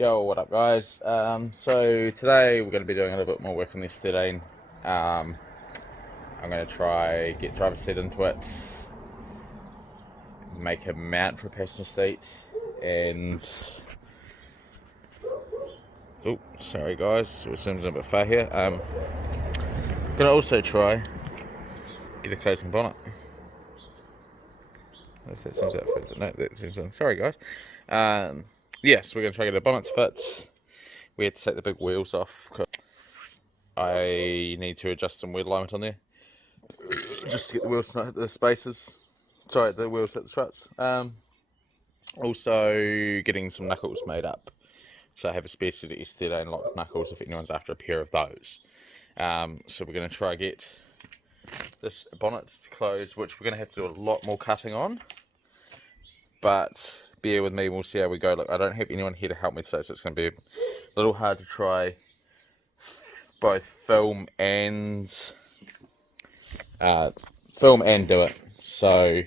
Yo, what up guys? So today we're going to be doing a little bit more work on the S13. I'm going to try get driver's seat into it, make a mount for a passenger seat, and oh, sorry guys, we're zooming a bit far here. Going to also try get a closing bonnet. If that seems out fit, no, that seems on. Sorry guys. Yes, we're going to try to get a bonnet to fit. We had to take the big wheels off because I need to adjust some wheel alignment on there just to get the wheels to not hit the spaces. Sorry, the wheels hit the struts. Also getting some knuckles made up. So I have a spare set of S13 lock knuckles if anyone's after a pair of those. So we're going to try get this bonnet to close, which we're going to have to do a lot more cutting on. But bear with me, we'll see how we go. Look, I don't have anyone here to help me today, so it's going to be a little hard to try both film and do it. So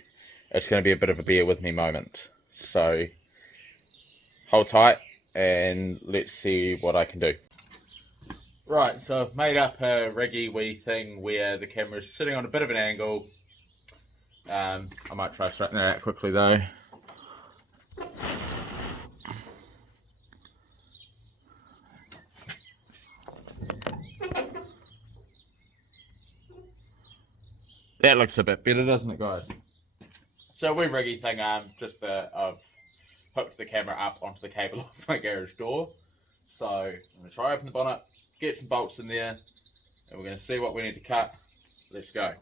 it's going to be a bit of a bear with me moment. So hold tight and let's see what I can do. Right, so I've made up a riggy wee thing where the camera is sitting on a bit of an angle. I might try straightening that out quickly though. That looks a bit better, doesn't it, guys? So a wee riggy thing, I've hooked the camera up onto the cable of my garage door. So I'm going to try open the bonnet, get some bolts in there, and we're going to see what we need to cut. Let's go.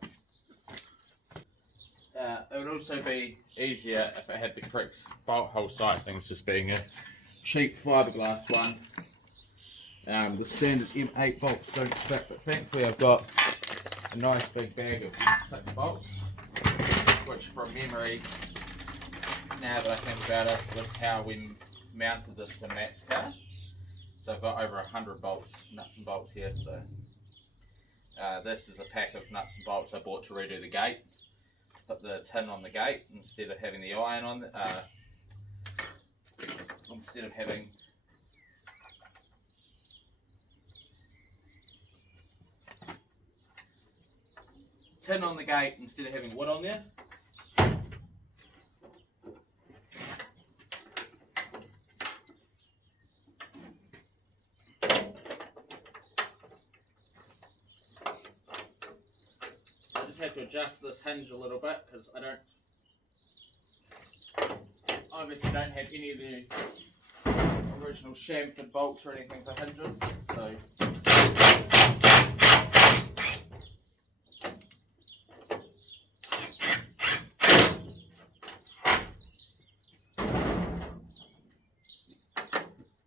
It would also be easier if I had the correct bolt hole sizing, just being a cheap fiberglass one. The standard M8 bolts don't fit, but thankfully I've got a nice big bag of 6 bolts, which from memory, now that I think about it, was how we mounted this to Matt's car. So I've got over 100 bolts, nuts and bolts here. So this is a pack of nuts and bolts I bought to redo the gate. Put the tin on the gate instead of having the iron on, instead of having tin on the gate instead of having wood on there. I just have to adjust this hinge a little bit because I obviously don't have any of the original chamfered bolts or anything for hinges, so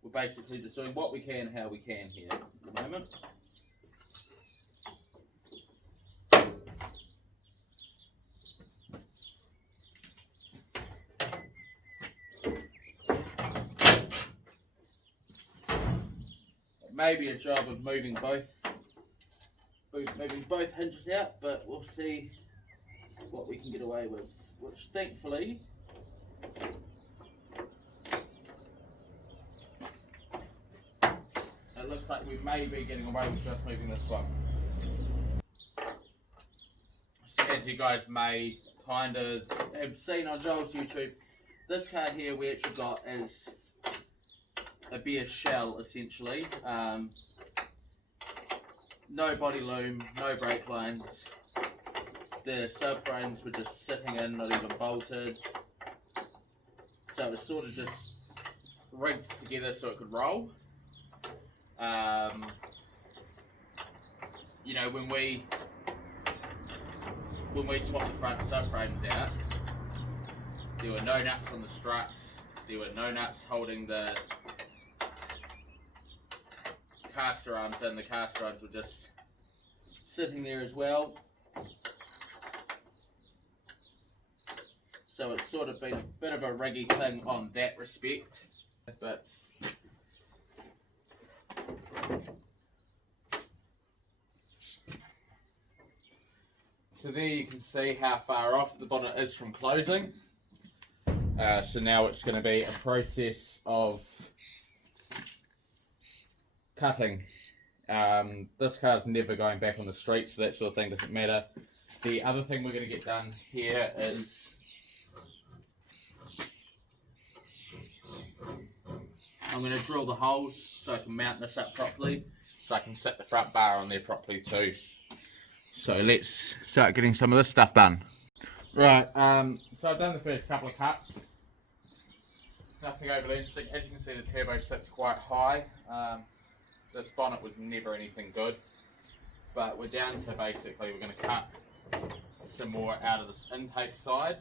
we're basically just doing what we can, how we can here at the moment. Maybe a job of moving both hinges out, but we'll see what we can get away with, which thankfully it looks like we may be getting away with just moving this one. So as you guys may kind of have seen on Joel's YouTube, this card here we actually got is a bare shell essentially. No body loom, no brake lines. The subframes were just sitting in, not even bolted. So it was sort of just rigged together so it could roll. You know, when we swapped the front subframes out, there were no nuts on the struts. There were no nuts holding the caster arms, and the caster arms were just sitting there as well. So it's sort of been a bit of a riggy thing on that respect, but so there you can see how far off the bonnet is from closing. So now it's going to be a process of cutting. This car's never going back on the street, so that sort of thing doesn't matter. The other thing we're going to get done here is I'm going to drill the holes so I can mount this up properly, so I can set the front bar on there properly too. So let's start getting some of this stuff done. Right, so I've done the first couple of cuts. Nothing overly interesting. As you can see, the turbo sits quite high. This bonnet was never anything good, but we're down to basically we're going to cut some more out of this intake side.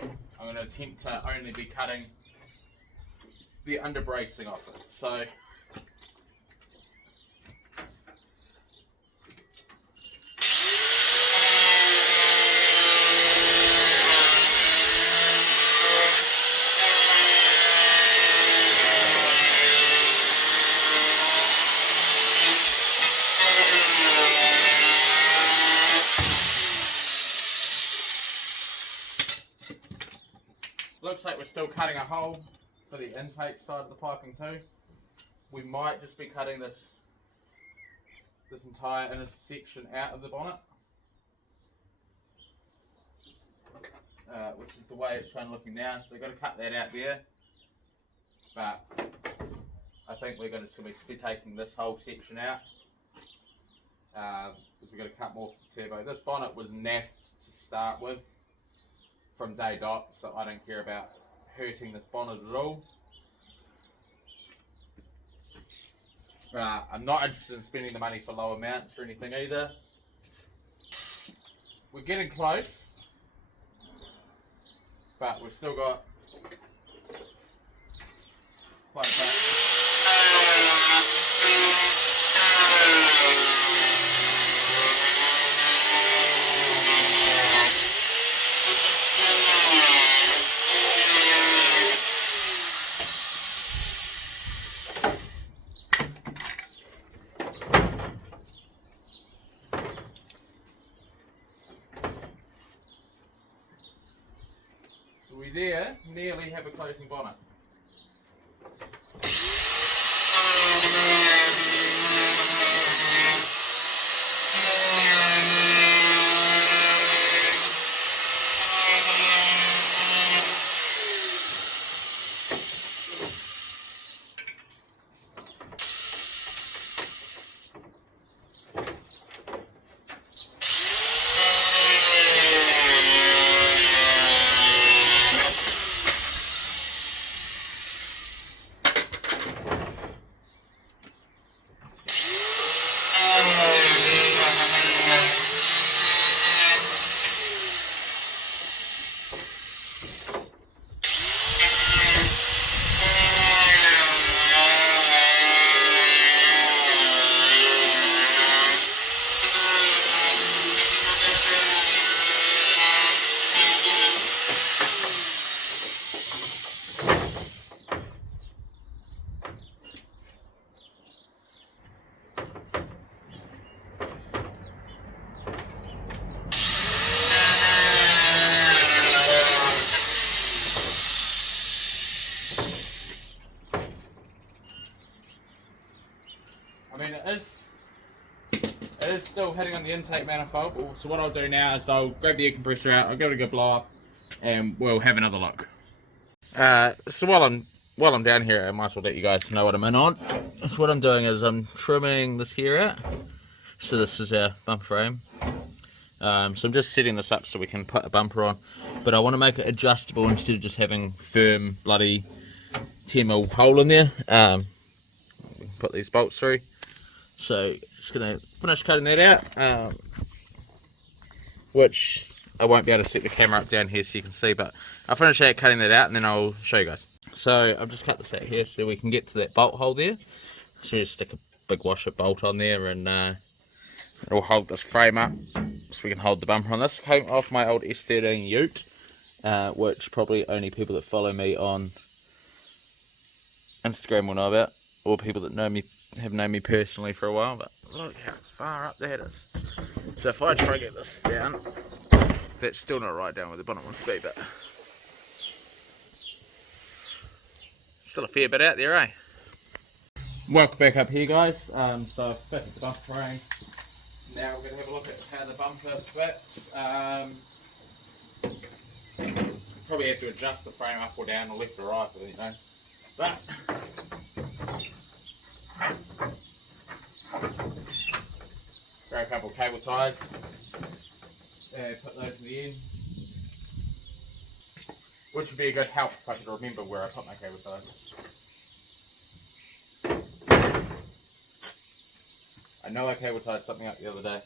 I'm going to attempt to only be cutting the under bracing off it. So looks like we're still cutting a hole for the intake side of the piping too. We might just be cutting this entire inner section out of the bonnet, which is the way it's kind of looking now. So we've got to cut that out there, but I think we're going to be taking this whole section out because we've got to cut more for the turbo. This bonnet was naffed to start with from day dot, so I don't care about hurting this bonnet at all. I'm not interested in spending the money for lower mounts or anything either. We're getting close, but we've still got quite a bit. We there nearly have a closing bonnet. I mean, it is still hitting on the intake manifold, so what I'll do now is I'll grab the air compressor out, I'll give it a good blow up, and we'll have another look. So while I'm down here, I might as well let you guys know what I'm in on. So what I'm doing is I'm trimming this here out. So this is our bumper frame. So I'm just setting this up so we can put a bumper on, but I want to make it adjustable instead of just having firm bloody 10mm hole in there. We can put these bolts through. So just going to finish cutting that out, which I won't be able to set the camera up down here so you can see, but I'll finish out cutting that out and then I'll show you guys. So I've just cut this out here so we can get to that bolt hole there. So just stick a big washer bolt on there and it'll hold this frame up so we can hold the bumper on. This came off my old S13 Ute, which probably only people that follow me on Instagram will know about, or people that know me have known me personally for a while. But look how far up that is. So if I try to get this down, that's still not right down where the bonnet wants to be, but still a fair bit out there, eh? Welcome back up here, guys. So I've fitted the bumper frame. Now we're going to have a look at how the bumper fits. Probably have to adjust the frame up or down or left or right, but you know. But grab a couple of cable ties and put those in the ends, which would be a good help if I could remember where I put my cable ties. I know I cable tied something up the other day.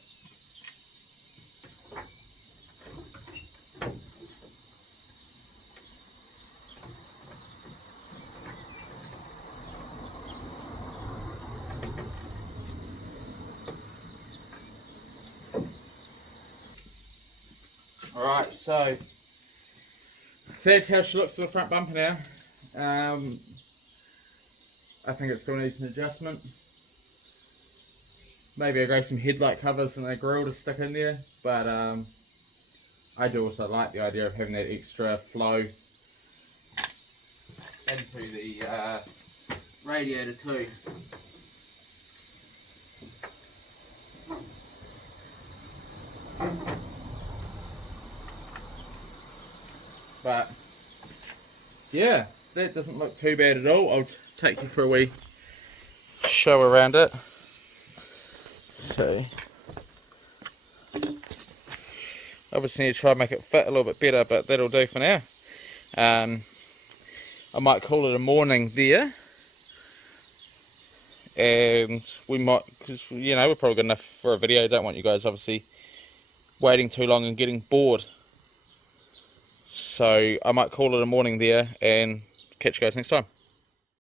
Alright, so that's how she looks for the front bumper now. I think it still needs an adjustment. Maybe I'll go some headlight covers and a grille to stick in there, but I do also like the idea of having that extra flow into the radiator too. But yeah, that doesn't look too bad at all. I'll take you for a wee show around it. So obviously need to try and make it fit a little bit better, but that'll do for now. I might call it a morning there, and we might, because you know we're probably good enough for a video. I don't want you guys obviously waiting too long and getting bored. So I might call it a morning there and catch you guys next time.